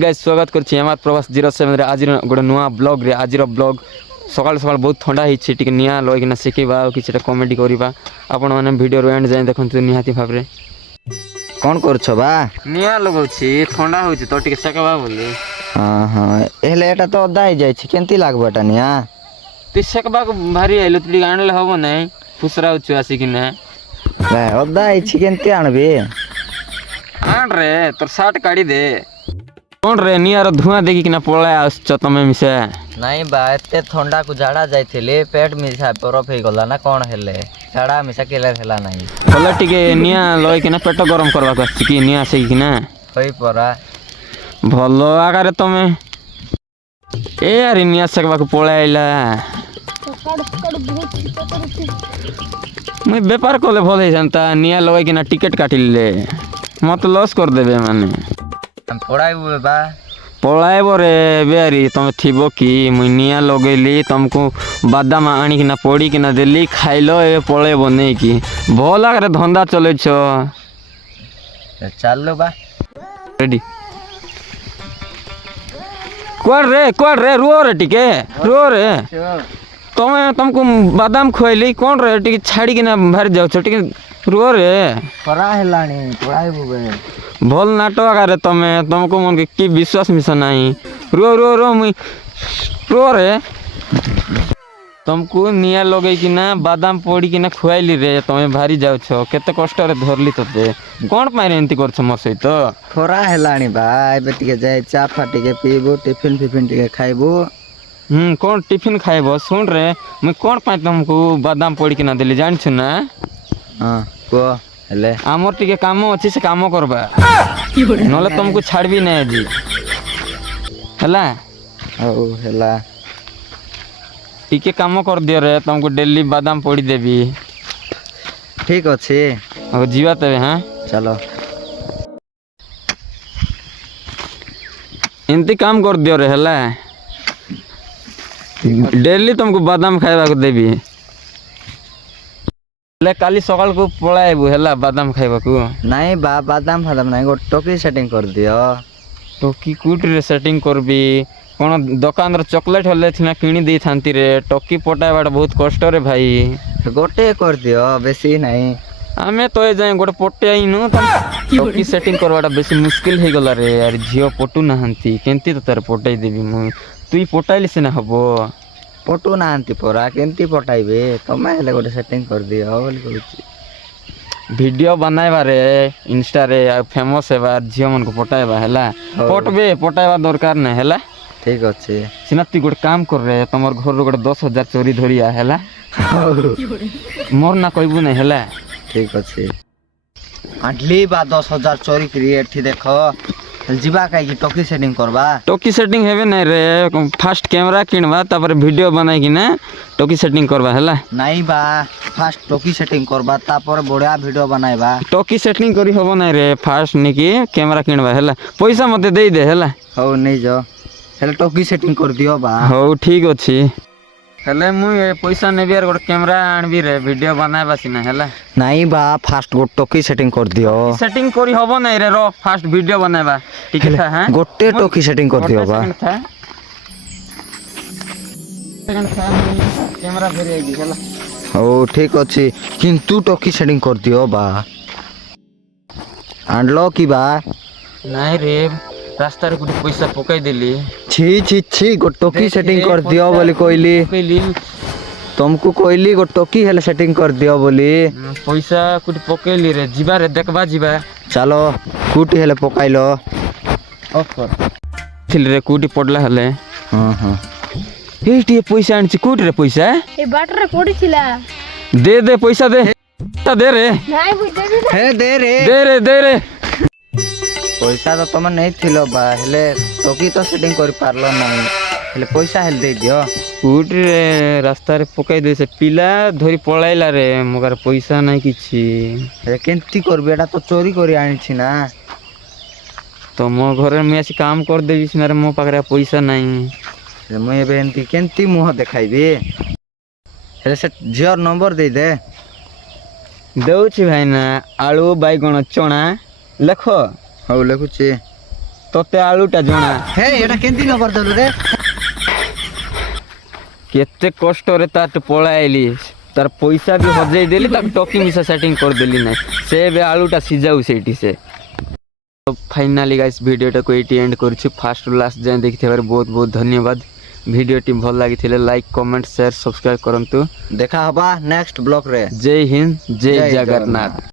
Guys स्वागत करछि MR प्रवास 07 रे आज गोटे नुआ ब्लॉग रे आज ब्लॉग सकाल सकाल बहुत ठंडा हिछि टिके निया लगिना सिकेबा किछटा कॉमेडी करिबा आपण माने वीडियो रो एंड जाय देखंतु निहाती भाबरे कौन करछ बा निया लगौछि ठंडा होछि तो टिके सेकबा बोली हां हां एले एटा तो अदा ही जाय छि केंती लागबटा निया ती सेकबा को भारी आइलो ती आनले होबो नै फुसरा उछु आसी कि ना बे अदा ही छि केंती आनबे आन रे तोर शर्ट काढी दे कौन रे नियार धुआं देखी किना पळा आछ तमे मिसे नहीं बा एते ठंडा को झाड़ा जाइथिले पेट मिसा बरफ हे गला ना कोन हेले झाड़ा मिसा केले हेला नहीं बोला टिके निया लय किना पेट गरम करबा कछि कि निया से किना होई परा भलो आगारे तमे ए यार निया सकबा को पळा आइला मैं व्यापार कोले भल हे जानता निया लय किना टिकट काटिले मत लॉस कर देबे माने हम पढ़ाई हुए बा पळाइबो रे बेरी तमे थिबो कि मुई निया लगेली तुमको बादाम आनी किना पड़ी किना देली खाइलो ए पळेबो नै कि भला करे धंधा चले छ चल लो बा रेडी कोड रे रो रे टिके रो रे तुमको बादाम खोइली कोन रे टिके छाड़ी किना बाहर जाउ छ टिके रो रे परा हेलानी पढ़ाई हुए भल नाटक आरे तुमको मन के की विश्वास मिस नहीं रो रो रो मुई रो रे तुमको निया लगे कि ना बादाम पड़ी कि ना खुआइली रे तमे भारी जाउ छ केते कष्ट रे धरली तते कोन पारे एंती कर छ मोर सहित खरा हेलानी भाई बे टिके जाय चा फाटी के पीबो टिफिन टिके खाइबो कौन टिफिन खाइबो सुन रे मुई कोन पाए तुमको बादाम पड़ी कि ना देली जान छ ना हां को हेले आमर टिके काम अछि से काम करबा नले तुमको छाड़बी नै जी हला ओ हेला टिके काम कर दियो रे तुमको डेली बादाम पड़ी देबी ठीक अछि अब जीवा तबे हां चलो इनती काम कर दियो रे हला डेली तुमको बादाम खाइबा को देबी ले काली सकाल को पळाइबु हला बादाम खाइबा को नहीं बा बादाम फादाम नहीं गो टोकी सेटिंग कर दियो टोकी कुट रे सेटिंग करबी कोन दुकान रे चॉकलेट हले थिना किनी दे थांती रे टोकी पटाइबाटा बहुत कष्ट रे भाई गोटे कर दियो बेसी नहीं आमे तो ए जाय गोटे पटे आइनु टोकी सेटिंग करबाटा बेसी मुश्किल हे गला रे यार जियो पटु नहंती केंती तो तार पटाई देबी मु तुई पटाइली से ना हबो पटु नांती परा केंती पटाइबे तमे हेले गोटे सेटिंग कर दियो बोली कहूची वीडियो बनाइबा रे इंस्टा रे फेमस हेबा जियो मन को पटाइबा हला पटबे पटाइबा दरकार नै हला ठीक अछि सिना तू गोटे काम कर रे तमर घर रो गोटे 10,000 चोरी धरिया हला मोर ना कहबू नै हला ठीक अछि आंटली बा 10,000 चोरी करी एठी देखो जीवा काई की टोकी सेटिंग करबा टोकी सेटिंग हेबे नै रे फास्ट कैमरा किनबा तापर वीडियो बनाई कि ना टोकी सेटिंग करबा हला नहीं बा फास्ट टोकी सेटिंग करबा तापर बढ़िया वीडियो बनाइबा टोकी सेटिंग करी होबो नै रे फास्ट निकी कैमरा किनबा हला पैसा मते दे दे हला हो नै जो हेले टोकी सेटिंग कर दियो बा हो ठीक अछि हेले मु पैसा नेबी यार गोटे कैमरा आनबी रे वीडियो बनाइबा सिना हला नहीं बा फास्ट गो टोकी सेटिंग कर दियो सेटिंग करी होबो नै रे रो फास्ट वीडियो बनाइबा ठीक है हां गोटे टोकी सेटिंग कर दियो बा कैमरा फेरी आइडी हला हो ठीक अछि किंतु टोकी सेटिंग कर दियो बा आनलो की बा नहीं रे रास्ता रे कुछ पैसा पकाई देली छी गो टोकी सेटिंग कर दियो बोली कोइली तुमको कोइली गो टोकी हेले सेटिंग कर दियो बोली पैसा कुछ पकेली रे जीवा रे देखबा जीवा चलो कुटी हेले पकाइलो ऑफर थिल रे कुटी पडला हेले हां हां एटी पैसा आनछि कुटी रे पैसा ए बाट रे पड़ी थिला दे पैसा दे रे नाही बुझे हे दे रे पैसा तो तुम नहीं थिलो बा हेले टोकी तो सेटिंग कर पारलो नहीं हेले पैसा हेले दे दियो कुटी रे रास्ता रे पकाई दे से पिला धरी पळाइला रे मगर पैसा नाही किछि हे केंती करबे एटा तो चोरी करी आनी छी ना तो मो घर में ऐसी काम कर देबी सिना रे मो पाकरा पैसा नाही मैं बेनती केंती मुह देखाइबे हेले से जियर नंबर दे दे देउछि भाई ना आलू बैगण चना लेखो हो लेखुची ତତେ ଆଳୁଟା ଜଣା ହେ ଏଟା କେମିତି ନ କରିଦେଲୁ ରେ କେତେ କଷ୍ଟରେ ତାଠୁ ପଳାଇଲି ତାର ପଇସା ବି ହଜେଇ ଦେଲି ତାକୁ ଟକି ମିଶା ସେଟିଂ କରିଦେଲି ନାହିଁ ସେ ଏବେ ଆଳୁଟା ସିଝାଉ ସେଇଠି ସେ फाइनाली गाइस वीडियोटा को ये एंड करुछु फास्ट रु लास्ट जाए देखिथिबार बहुत बहुत धन्यवाद वीडियोटी भल लागिथिले लाइक कमेंट शेयर सब्सक्राइब करंतु देखा हबा नेक्स्ट ब्लॉग रे जय हिंद जय जय जगन्नाथ।